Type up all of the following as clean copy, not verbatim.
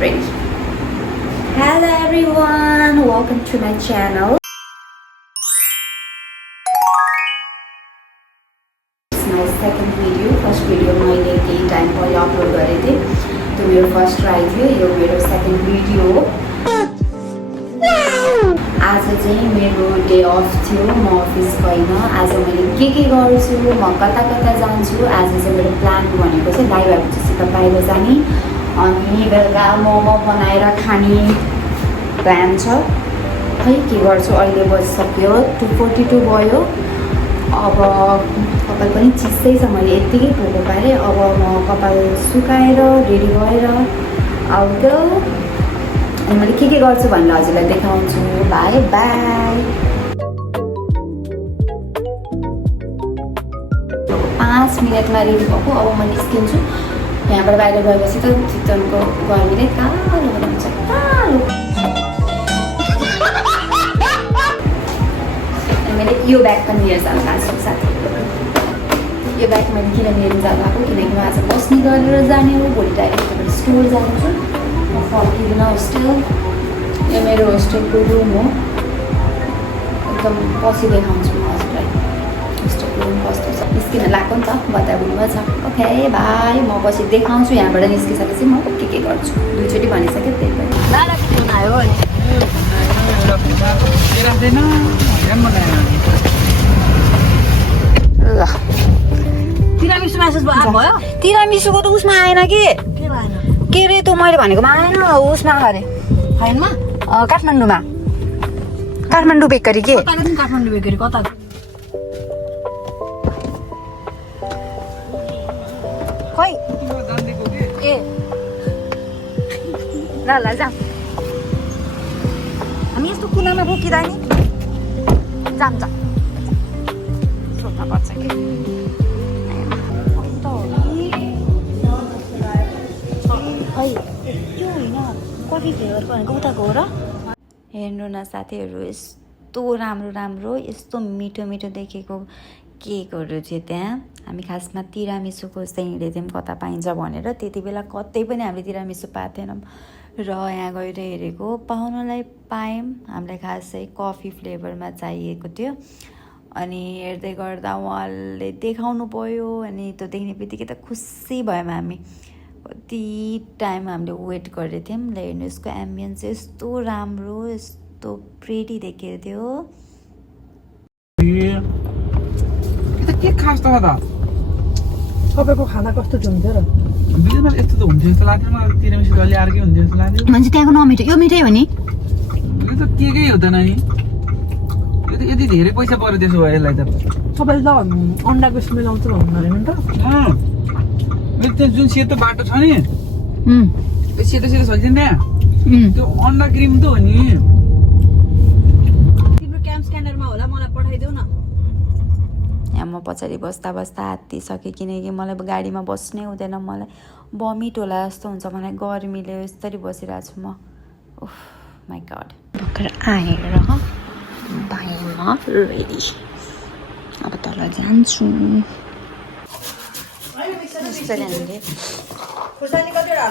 Ready? Hello everyone, welcome to my channel. It's my second video. First video मैले केही time पहिले upload गरेको थिएँ. त्यो मेरो फर्स्ट ट्राई थियो. यो मेरो सेकेन्ड भिडियो हो. आज चाहिँ मेरो डे अफ थियो. म अफिस गइन. आज मैले के गर्छु, म कता कता जान्छु. आज चाहिँ मेरो प्लान भनेको चाहिँ दाइभाइसित बाहिर जाने अनि बेलुका मोमो बनाएर खाने प्लान छ. खै के गर्छु. अहिले बजिसक्यो 2:42 भयो. अब कपाल पनि चिसै छ. मैले यत्तिकै फोटो पारेँ. अब म कपाल सुकाएर रेडी भएर आउँछु. अनि मैले के गर्छु भनेर हजुरलाई देखाउँछु. By by. 5 मिनटमा रेडी भएको. अब म निस्किन्छु. यहाँबाट बाहिर गएपछि त चितवनको गर्मीले कालो हुन्छ. कालो. मैले यो ब्याग पनि लिएर जानु भएको छु साथी. यो ब्याग मैले किन लिएर जानु भएको किनकि म आज बस्ने गरेर जाने हो. भोलि डाइरेक्ट स्टोर जान्छु. म फर्किँदैन होस्टेल. यो मेरो होस्टेलको रुम हो. एकदम पछि देखाउँछु म हजुरलाई. होस्टेलको रुम कस्तो छ. निस्किन लाग्यो नि त. बताउनुमा छ. Okay by. म पछि देखाउँछु. यहाँबाट निस्किसकेपछि म के गर्छु. दुईचोटि भनिसकेँ त्यही पनि. आयो अनि तिरामिसुको त उसमा आएन कि के रे त मैले भनेकोमा आएन. उसमा अरे काठमाडौँमा काठमाडौँ बेकरी के काठमाडौँ बेकरी कता खै ए ल जाउँ. हामी यस्तो कुनामा रोकिँदा नि जान्छ. सोध्न पर्छ कि खै त्यो होइन कफी फ्लेभरको भनेको उताको हो र. हेर्नु न साथीहरू. यस्तो राम्रो राम्रो यस्तो मिठो मिठो देखेको केकहरू थियो त्यहाँ. हामी खासमा तिरामिसुको चाहिँ हिँडेको थियौँ कता पाइन्छ भनेर. त्यति बेला कतै पनि हामीले तिरामिसु पाएको थिएनौँ र यहाँ गएर हेरेको पाउनलाई पायौँ. हामीलाई खास चाहिँ कफी फ्लेभरमा चाहिएको थियो. अनि हेर्दै गर्दा उहाँले देखाउनु पऱ्यो. अनि त्यो देख्ने बित्तिकै त खुसी भयौँ हामी. कति टाइम हामीले वेट गरेको थियौँ. ल हेर्नु यसको एम्बियन्स यस्तो राम्रो यस्तो प्रेटी देखेको थियो. के खास त तपाईँको खाना कस्तो हुन्थ्यो र. बिचमा यस्तो त हुन्थ्यो जस्तो लाग्थ्यो. मलाई तिरामिसु अलि अर्कै हुन्थ्यो जस्तो लाग्थ्यो. मान्छे त्यहाँको नमिठो. यो मिठै हो नि. यो त केकै हुँदैन नि. यो त यति धेरै पैसा पर्यो त्यसो भए यसलाई त. तपाईँले त अन्डाको स्मेल आउँछ भन्नु भएन त. त्यो जुन सेतो बाटो छ नि त्यो सेतो सेतो छ नि त्यहाँ त्यो अन्डा क्रिम त हो नि. तिम्रो क्याम्प स्क्यानरमा होला मलाई पठाइदेऊ न. यहाँ म पछाडि बस्दा बस्दा हात्तिसकेँ किनकि मलाई गाडीमा बस्नै हुँदैन. मलाई भमिट होला जस्तो हुन्छ. मलाई गर्मीले यस्तरी बसिरहेको छु म. ओह माई गड. भर्खर आएर बाहिरमा रेडी. अब तल जान्छु. हामीले खुर्सानी कतिवटा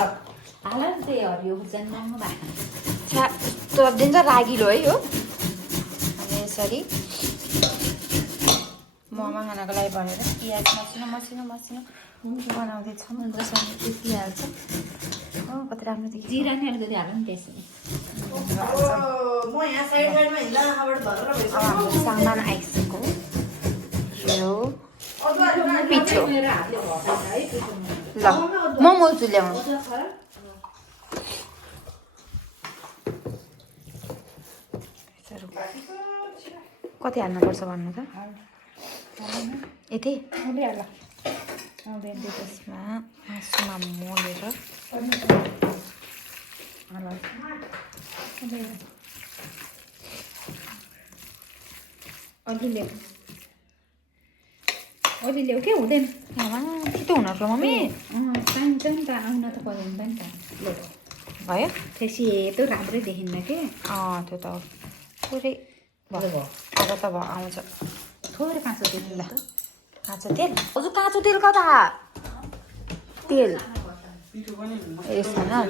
हाल त्यही हरियो खुर्सानी राम्रो भएको दिन्छ रागिलो है हो. अनि यसरी मोमो खानको लागि भनेर पियाज मसिनो मसिनो मसिनो बनाउँदैछौँ. जसरी देखिहाल्छ हो कति राम्रो देखिन्छ. जिरा नि अलिकति हाल्नु नि त्यसरी. सामान आइसक्यो. यो पिठो ल म मोल्छु ल्याउनु. कति हाल्नुपर्छ भन्नु त. यति त्यसमा मासुमा मोलेर अहिले ल्याऊ के हुँदैन. छिटो हुन पर्छ मम्मी. पाइन्छ नि त. आउन त पर्दैन पनि त. भयो त्यो सेतो राम्रै देखिन्न के. त्यो त पुरै भयो. अब त भयो आउँछ. थोरै काँचो तेल ल. काँचो तेल हजुर. काँचो तेल कता तेल पिठो पनि यसमा न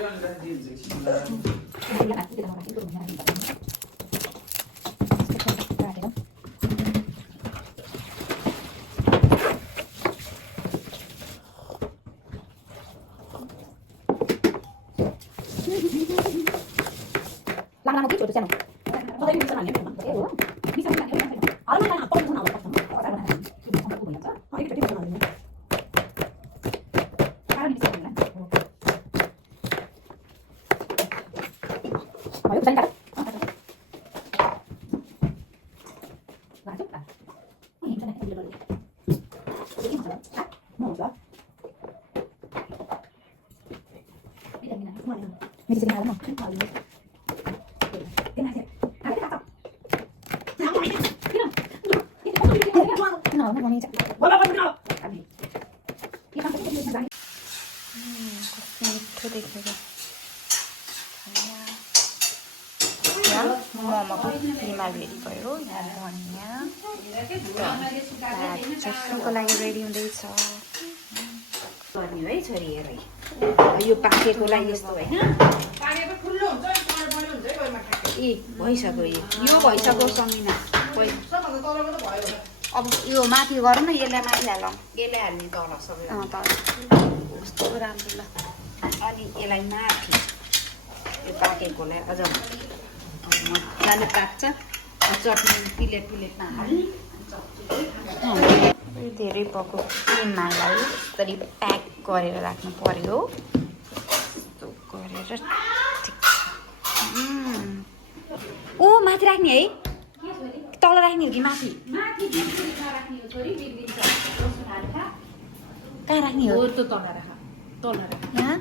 मिठो देखेर मोमोको किमा रेडी भयो यहाँ धनियाँ चटनीको लागि रेडी हुँदैछ गर्ने है छोरी हेर यो पाकेकोलाई यस्तो होइन ए भइसक्यो यो भइसक्यो समिना अब यो माथि गरौँ न यसलाई माथि हालौँ यसलाई हाल्ने तल सबै तल कस्तो राम्रो ल अनि यसलाई माथि यो पाकेकोलाई अझ मजाले पाक्छ चटनी प्लेटमा हाल्ने धेरै पको किमालाई यसरी प्याक गरेर राख्नु पर्यो यस्तो गरेर ठिक छ ओ माथि राख्ने है तल राख्ने हो कि माथि कहाँ राख्ने हो त्यो तल राख यहाँ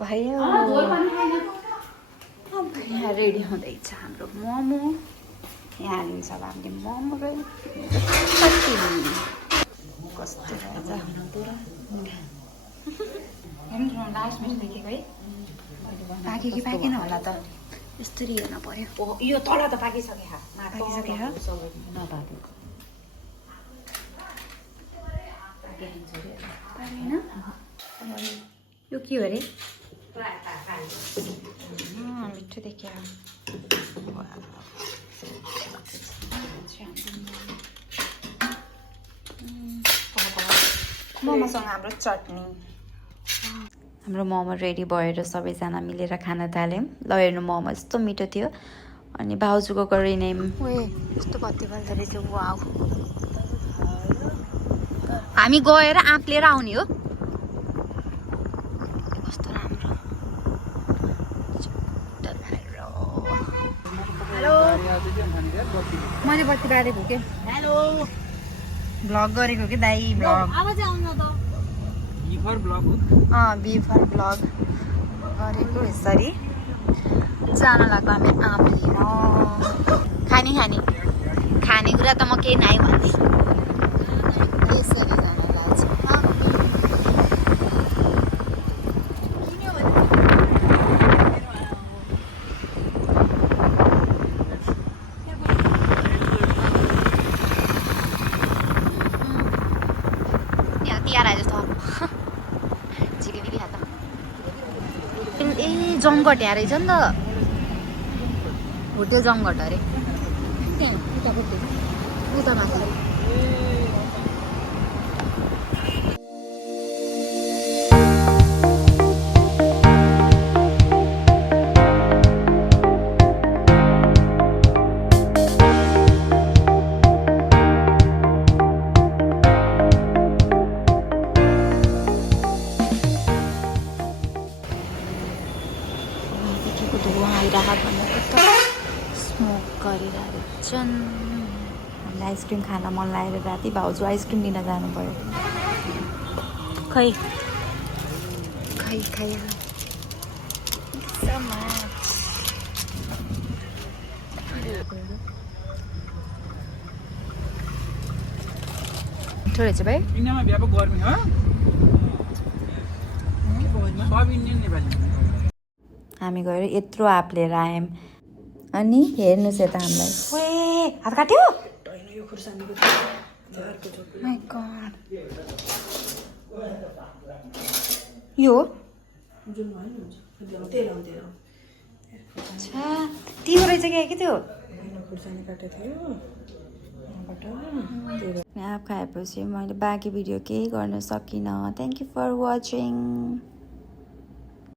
भयो यहाँ रेडी हुँदैछ हाम्रो मोमो यहाँ हालिन्छ अब हामीले मोमो र चटनी कस्तो रहेछ लास्टमा देखेको है पाक्यो कि पाकेन होला त यसरी हेर्न पर्यो यो तल त पाकिसक्यो पाकिसक्यो नपाकेको पाकेन यो के हो अरे मिठो देखियो मोमोसँग हाम्रो चटनी हाम्रो मोमो रेडी भएर सबैजना मिलेर खान थाल्यौँ ल हेर्नु मोमो यस्तो मिठो थियो अनि भाउजूको गरिने यस्तो बत्ती बल्दो रहेछ वाउ हामी गएर आँप्लेर आउने हो कस्तो राम्रो हेलो मैले बत्ती बालेको के हेलो भ्लग गरेको कि दाइ भ्लग बिफर भ्लग गरेको यसरी जान लाग्यो हामी आँप्लेर खानेकुरा त म केही नै भन्दै यसरी जान लाग्छ जङ्गट यहाँ रहेछ नि त होटेल जङ्गट अरे उता माथि स्मोक गरिरहेको छन् हामीलाई आइसक्रिम खान मन लागेर राति भाउजू आइसक्रिम लिन जानु पर्यो खै मिठो रहेछ भाइ इन्डियामा व्यापक गर्मी हो सब इन्डियन नेपाली हामी गएर यत्रो आँप लिएर आयौँ अनि हेर्नुहोस् यता हामीलाई हात काट्यो माय गॉड यो अच्छा तिम्रो रहेछ कि त्यो एप खाएपछि मैले बाँकी भिडियो केही गर्न सकिनँ थ्याङ्क यू फर वाचिङ